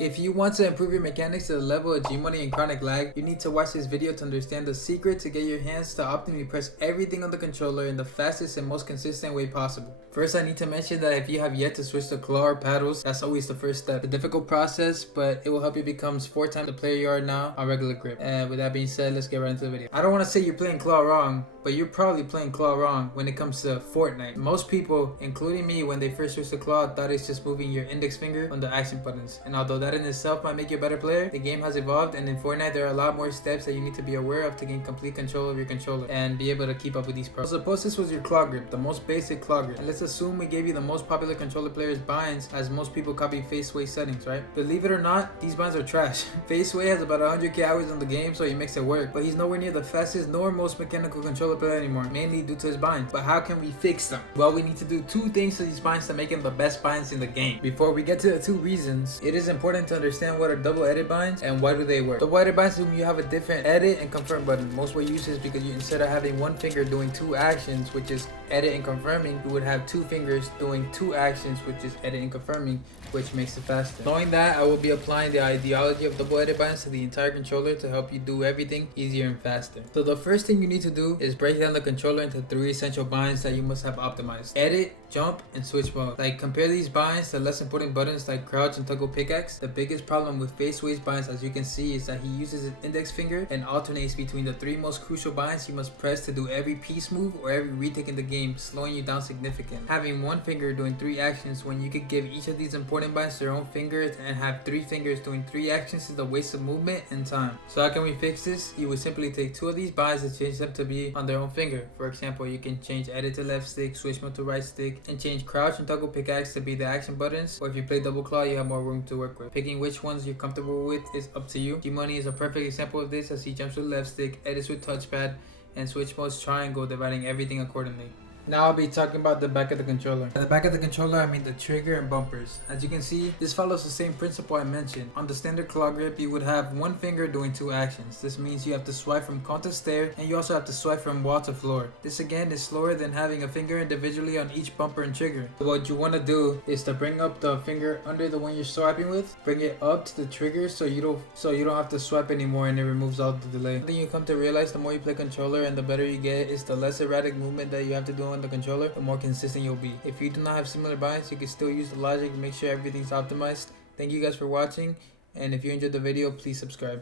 If you want to improve your mechanics to the level of G-Money and chronic lag, you need to watch this video to understand the secret to get your hands to optimally press everything on the controller in the fastest and most consistent way possible. First, I need to mention that if you have yet to switch to claw or paddles, that's always the first step. A difficult process, but it will help you become 4 times the player you are now on regular grip. And with that being said, let's get right into the video. I don't want to say you're playing claw wrong, but you're probably playing claw wrong when it comes to Fortnite. Most people, including me, when they first switched to claw, thought it's just moving your index finger on the action buttons. And although that in itself might make you a better player, the game has evolved, and in Fortnite there are a lot more steps that you need to be aware of to gain complete control of your controller and be able to keep up with these pros. Suppose this was your claw grip, the most basic claw grip, and let's assume we gave you the most popular controller players binds, as most people copy face sway settings, right? Believe it or not, these binds are trash. Face sway has about 100k hours on the game, so he makes it work, but he's nowhere near the fastest nor most mechanical controller player anymore, mainly due to his binds. But how can we fix them? Well, we need to do 2 things to these binds to make them the best binds in the game. Before we get to the 2 reasons, it is important to understand what are double edit binds and why do they work. Double edit binds assume you have a different edit and confirm button. Most were used is because instead of having one finger doing 2 actions, which is edit and confirming, you would have 2 fingers doing 2 actions, which is edit and confirming, which makes it faster. Knowing that, I will be applying the ideology of double edit binds to the entire controller to help you do everything easier and faster. So the first thing you need to do is break down the controller into 3 essential binds that you must have optimized: edit, jump, and switch mode. Like, compare these binds to less important buttons like crouch and toggle pickaxe. The biggest problem with face sway's binds, as you can see, is that he uses his index finger and alternates between the 3 most crucial binds you must press to do every piece move or every retake in the game, slowing you down significantly. Having one finger doing 3 actions when you could give each of these important binds their own fingers and have 3 fingers doing 3 actions is a waste of movement and time. So how can we fix this? You would simply take 2 of these binds and change them to be on their own finger. For example, you can change edit to left stick, switch mode to right stick, and change crouch and toggle pickaxe to be the action buttons. Or if you play double claw, you have more room to work with. Picking which ones you're comfortable with is up to you. G-Money is a perfect example of this, as he jumps with left stick, edits with touchpad, and switch mode's triangle, dividing everything accordingly. Now I'll be talking about the back of the controller. At the back of the controller, I mean the trigger and bumpers. As you can see, this follows the same principle I mentioned. On the standard claw grip, you would have one finger doing 2 actions. This means you have to swipe from cone to stair, and you also have to swipe from wall to floor. This again is slower than having a finger individually on each bumper and trigger. So what you want to do is to bring up the finger under the one you're swiping with, bring it up to the trigger so you don't have to swipe anymore, and it removes all the delay. Then you come to realize the more you play controller and the better you get is the less erratic movement that you have to do on the controller, the more consistent you'll be. If you do not have similar binds, you can still use the logic to make sure everything's optimized. Thank you guys for watching, and if you enjoyed the video, please subscribe.